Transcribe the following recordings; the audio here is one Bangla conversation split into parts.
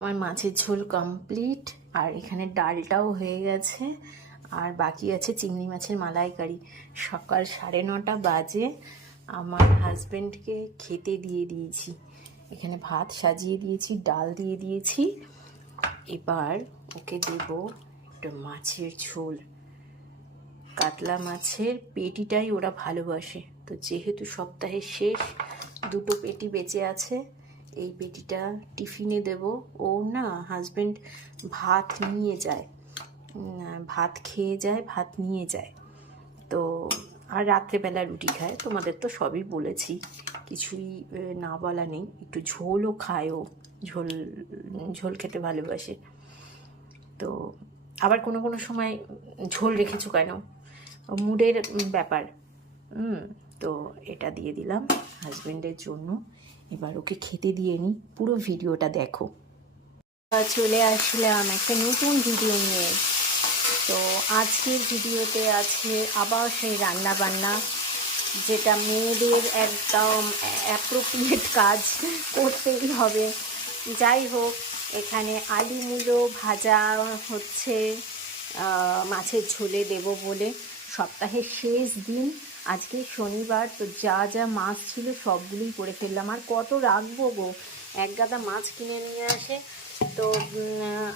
আমার মাছের ঝোল কমপ্লিট, আর এখানে ডালটাও হয়ে গেছে, আর বাকি আছে চিংড়ি মাছের মালাইকারি। সকাল 9:30 বাজে। আমার হাজব্যান্ডকে খেতে দিয়ে দিয়েছি, এখানে ভাত সাজিয়ে দিয়েছি, ডাল দিয়ে দিয়েছি। এবার ওকে দেব একটু মাছের ঝোল। কাতলা মাছের পেটিটাই ওরা ভালোবাসে, তো যেহেতু সপ্তাহের শেষ, 2টো পেটি বেঁচে আছে, এই পেটিটা টিফিনে দেব। ও না, হাজব্যান্ড ভাত নিয়ে যায়, ভাত খেয়ে যায়, ভাত নিয়ে যায়, তো আর রাত্রেবেলা রুটি খায়। তোমাদের তো সবই বলেছি, কিছুই না বলা নেই। একটু ঝোলও খায় ও, ঝোল ঝোল খেতে ভালোবাসে। তো আবার কোনো কোনো সময় ঝোল রেখেছো কেন, মুডের ব্যাপার। তো এটা দিয়ে দিলাম হাজব্যান্ডের জন্য। এবার ওকে খেতে দিয়ে নিই, পুরো ভিডিওটা দেখো। চলে আসলাম একটা নতুন ভিডিও নিয়ে। তো আজকের ভিডিওতে আছে আবার সেই রান্না বান্না, যেটা মেয়েদের একদম অ্যাপ্রোপ্রিয়েট কাজ, করতেই হবে। যাই হোক, এখানে আলু মূলো ভাজা হচ্ছে মাছের ঝোলে দেব বলে। সপ্তাহের শেষ দিন, আজকে শনিবার, তো যা যা মাছ ছিল সবগুলোই করে ফেললাম। আর কত রাখবো গো, এক গাদা মাছ কিনে নিয়ে আসে। তো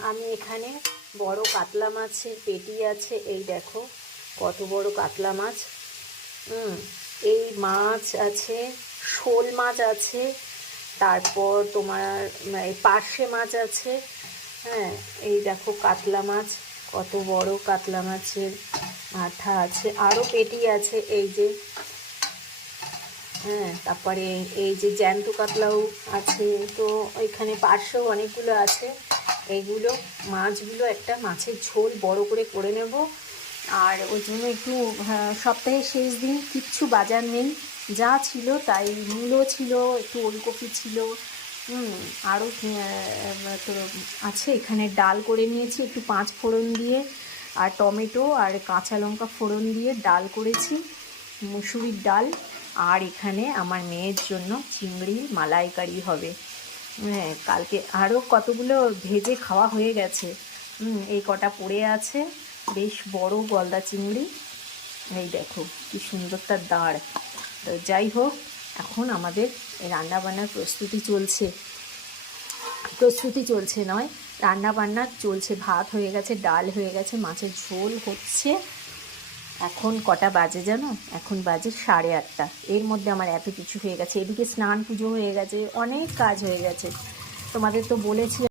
আমি এখানে বড় কাতলা মাছের পেটি আছে, এই দেখো কত বড় কাতলা মাছ। এই মাছ আছে, শোল মাছ আছে, তারপর তোমার পার্শে মাছ আছে। হ্যাঁ, এই দেখো কাতলা মাছ, কত বড় কাতলা মাছের মাথা আছে, আরও পেটি আছে এই যে। হ্যাঁ, তারপরে এই যে জ্যান্ত কাতলাও আছে, তো ওইখানে পার্শেও অনেকগুলো আছে। এইগুলো মাছগুলো একটা মাছের ঝোল বড় করে করে নেব। আর ওই জন্য একটু সপ্তাহের শেষ দিন, কিচ্ছু বাজার নেই, যা ছিল তাই। মূলো ছিল, একটু ওলকপি ছিল, আরও তো আছে। এখানে ডাল করে নিয়েছি একটু 5 ফোড়ন দিয়ে, আর টমেটো আর কাঁচা লঙ্কা ফোড়ন দিয়ে ডাল করেছি, মুসুরির ডাল। আর এখানে আমার মেয়ের জন্য চিংড়ি মালাইকারি হবে। হ্যাঁ, কালকে আরও কতগুলো ভেজে খাওয়া হয়ে গেছে। এই কটা পড়ে আছে, বেশ বড় গলদা চিংড়ি। এই দেখো কি সুন্দর তার দাঁড়। তো যাই হোক, এখন আমাদের রান্নাবান্নার প্রস্তুতি চলছে নয়, রান্নাবান্না চলছে। ভাত হয়ে গেছে, ডাল হয়ে গেছে, মাছের ঝোল হচ্ছে। এখন কটা বাজে জানো? এখন বাজে 8:30। এর মধ্যে আমার এত কিছু হয়ে গেছে, এদিকে স্নান পুজো হয়ে গেছে, অনেক কাজ হয়ে গেছে। তোমাদের তো বলেছি